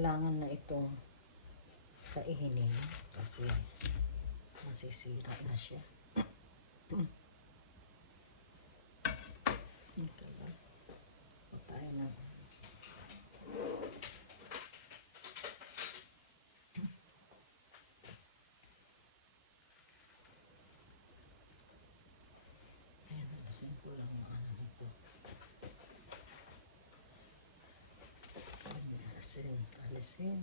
kailangan na itong kainin kasi masisira na siya. Okay lang. Patayin na. Ayan, alasin ko lang ang ano nito. Alisin.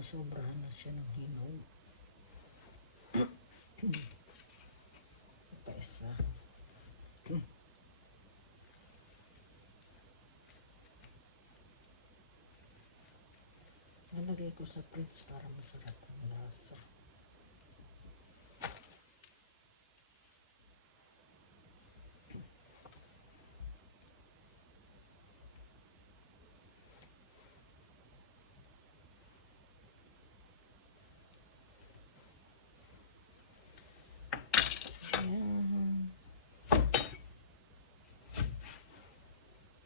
Nasobrahan na siya ng hinog. Pa isa. Nalagay ko sa fridge para masarap ang lasa. Ayan.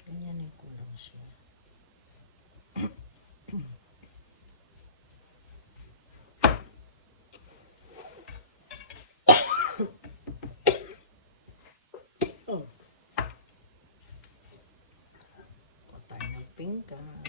Ganyanin ko lang siya. Oh. Patay ng pinggan.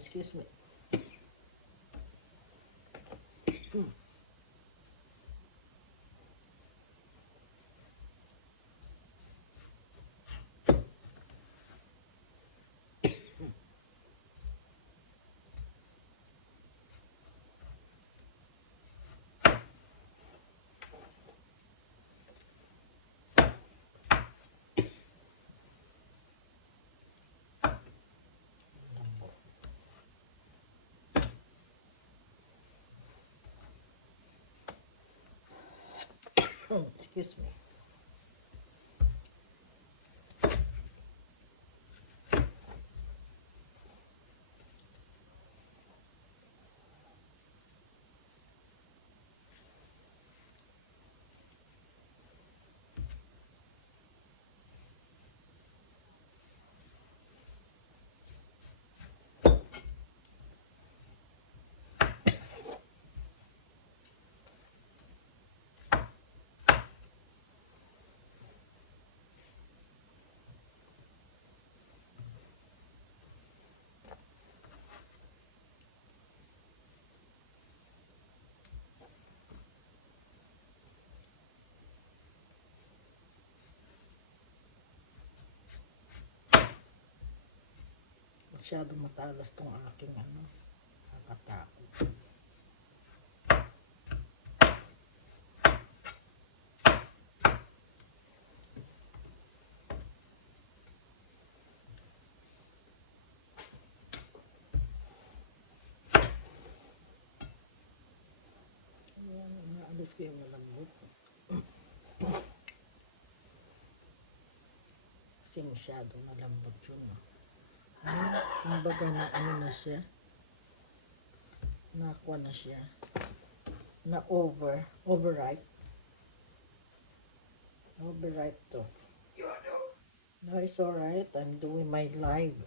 Excuse me. Excuse me. Masyado matalas tong aking ano, nakakatakot. Ayan, naalis ko yung malambot. Kasi masyado malambot yun. Kumbaga na ano na siya, nakuha na siya, na overripe. Overripe to. No, it's alright. I'm doing my live.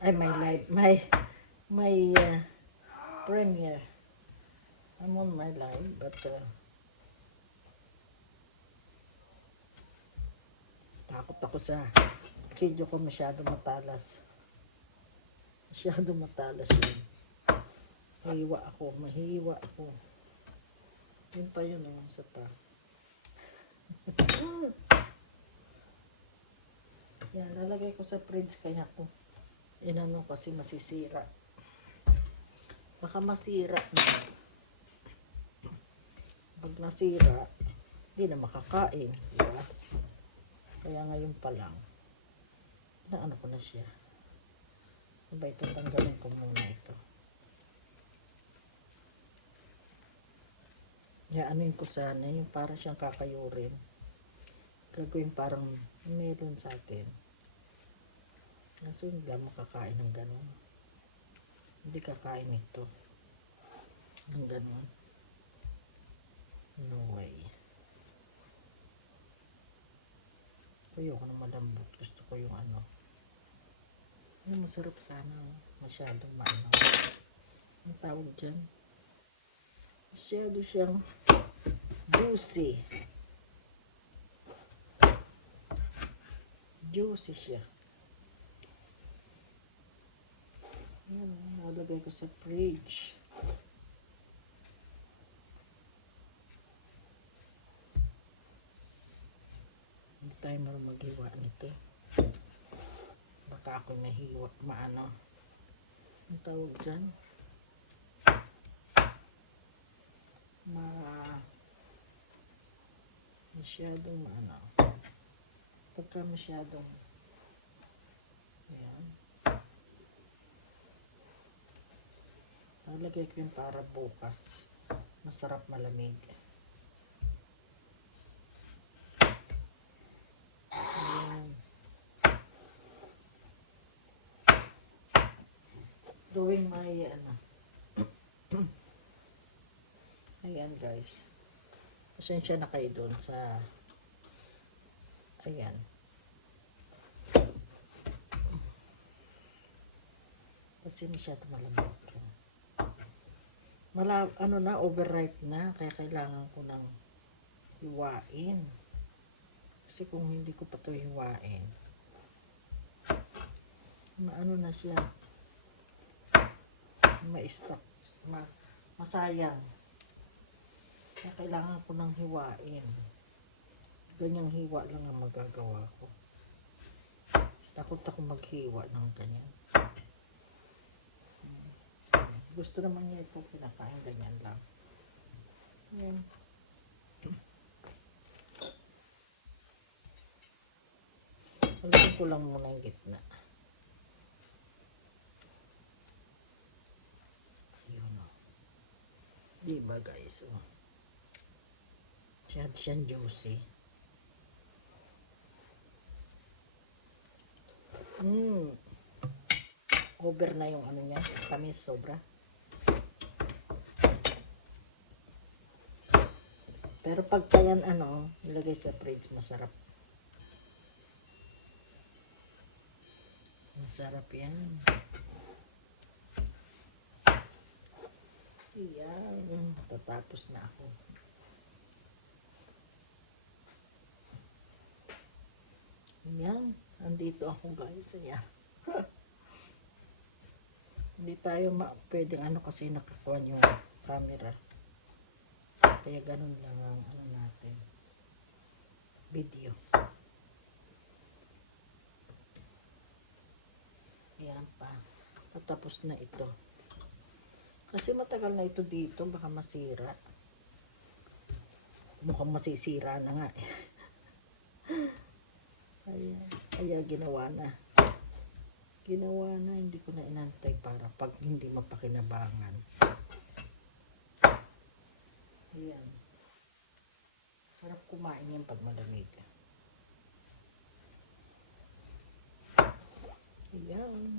Ay, my live. My premiere. I'm on my live, but takot ako sa video ko masyado matalas. Masyado matalas yun. Mahiwa ako. Yun pa yun, sa pa. Yan, lalagay ko sa fridge kaya ko inano kasi masisira. Baka masira na. Pag nasira, di na makakain. Diba? Kaya ngayon pa lang, naano ko na siya. Diba ito, tanggalin ko muna ito. Anuin ko sana yung parang siyang kakayurin. Gagawin parang meron sa atin. Kaso hindi lang makakain ng ganun. Hindi kakain ito. Ng ganun. No way. Ayoko na malambot. Gusto ko yung ano. Yung masarap sana. Masyadong maano. Ang tawag dyan. Masyado siyang juicy. Juicy siya. Yan, nalagay ko sa fridge. Hindi tayo marunong maghiwa nito. Baka ako mahiwa, maano. Ang tawag dyan? Masyadong maano. Pagka masyadong ayan. Nalagay ko yung para bukas. Masarap malamig. Ayan. Doing my ano. Ayan guys. Pasensya na kayo doon sa ayan. Kasi masyado malambot. Ano na, overripe na. Kaya kailangan ko ng hiwain. Kasi kung hindi ko pa ito hiwain, maano na siya. Ma-stock. Masayang. Kaya kailangan ko ng hiwain. Ganyang hiwa lang ang magagawa ko. Takot ako maghiwa ng ganyan. Gusto naman niya ito pinakain ganyan lang. Ayan. Ulitin ko lang muna yung gitna. Ayun o. Diba guys o. Siyang juicy. Over na yung ano niya. Tamis sobra. Pero pagka yan ano, nilagay sa fridge, masarap. Masarap yan. Ayan. Tatapos na ako. Ayan. Andito ako guys. Ayan. Hindi tayo pwedeng ano kasi nakakuha yung camera. Kaya ganun lang ang ano natin. Video. Ayan pa. Patapos na ito. Kasi matagal na ito dito. Baka masira. Mukhang masisira na nga. Kaya ginawa na. Ginawa na. Hindi ko na inantay para pag hindi mapakinabangan. Ayan. Sarap kumain yan pag malamig. Ayan.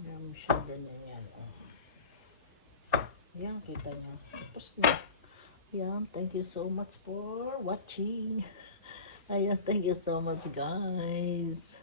Ayan siya ganyan yan. Yan, kita nyo. Tapos na. Yan, thank you so much for watching. Ayan, thank you so much guys.